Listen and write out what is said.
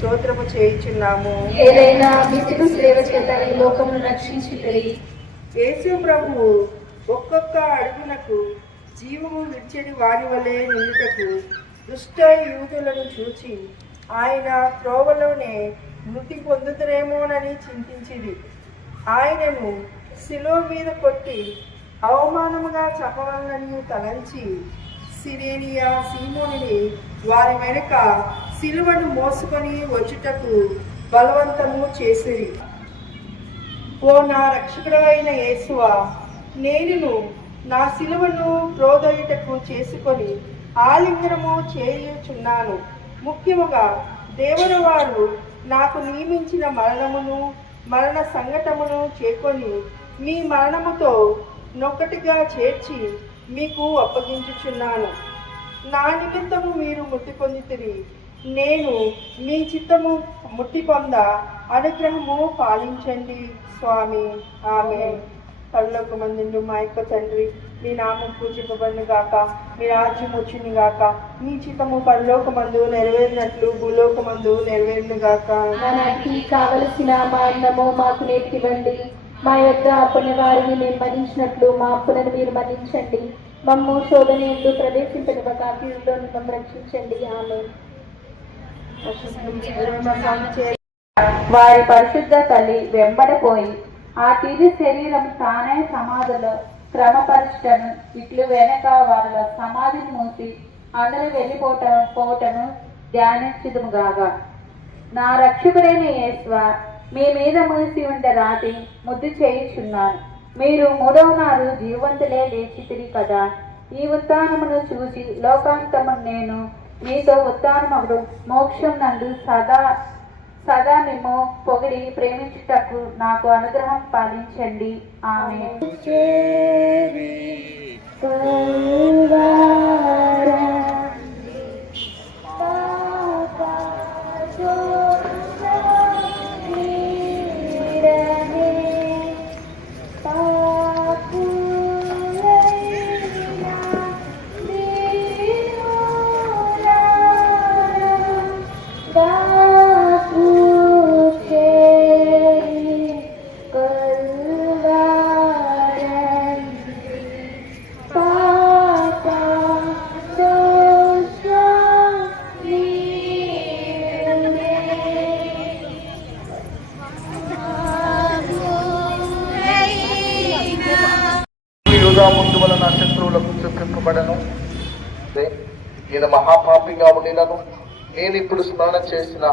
స్తోత్రము చేయుచున్నాము. ఏదైనా మితికు సేవ చేత ఈ లోకమును రక్షించుటరి. యేసు ప్రభువు ఒక్కొక్క అడుగునకు జీవము విడిచెడి వారి వలె నిండుటకు దుష్ట యూదులను చూచి ఆయన త్రోవలోనే మృతి పొందుతురేమోనని చింతించింది. ఆయనను శిలువ మీద కొట్టి అవమానముగా చంపవలనని తలంచి సిరేనియా సీమోనుని వారి వెనుక శిలువను మోసుకొని వచ్చుటకు బలవంతము చేసిరి. ఓ నా రక్షకుడైన యేసువా, నేను నా శిలువను ప్రోదయుటకు చేసుకొని ఆలింగనము చేయుచున్నాను. ముఖ్యముగా దేవుని వారు నాకు నియమించిన మరణ సంఘటమును చేకొని మీ మరణముతో నొక్కటిగా చేర్చి మీకు అప్పగించుచున్నాను. నా నిమిత్తము మీరు మృతి పొందితిరి. నేను మీ చిత్తము ముట్టి పొంద అనుగ్రహము పాలించండి స్వామి. ఆమేన్. పరలోకమందుండు మా యొక్క తండ్రి, మీ నామం పూజింపబడును గాక, మీ రాజ్యం వచ్చును గాక, మీ చిత్తము పరలోకమందు నెరవేరినట్లు భూలోకమందు నెరవేరును గాక. మనకి కావలసిన మా అన్నము మాకు నేర్పివ్వండి. మా యొక్క అప్పుల వారిని మేము మన్నించినట్లు మా అప్పులను మీరు మన్నించండి. మమ్ము శోధన ఎందు ప్రవేశింపనివ్వక కీడులో మమ్మల్ని రక్షించండి. ఆమేన్. వారి పరిశుద్ధ తల్లి వెంబడపోయి ఆ తిరి శరీరం తానే సమాధిలో క్రమపరచటను ఇట్లు వెనక వాళ్ళ సమాధిని మూసి అందరూ వెళ్ళిపోవటను ధ్యానించుదుముగాక. నా రక్షకుడైన యేసువా, మీ మీద మూసి ఉండే రాతి ముద్దు చేయుచున్నాను. మీరు 3వ నాడు జీవంతులే లేచితిరి కదా. ఈ ఉత్థానమును చూసి లోకాంతము నేను మీతో ఉత్థానమగుడు మోక్షం నందు సదా మేము పొగిడి ప్రేమించుటకు నాకు అనుగ్రహం పాలించండి. ఆమేన్. ముందు వలన శత్రువులకు చూపింపబడను. ఈయన మహాపాపిగా ఉండినను నేను ఇప్పుడు స్నానం చేసిన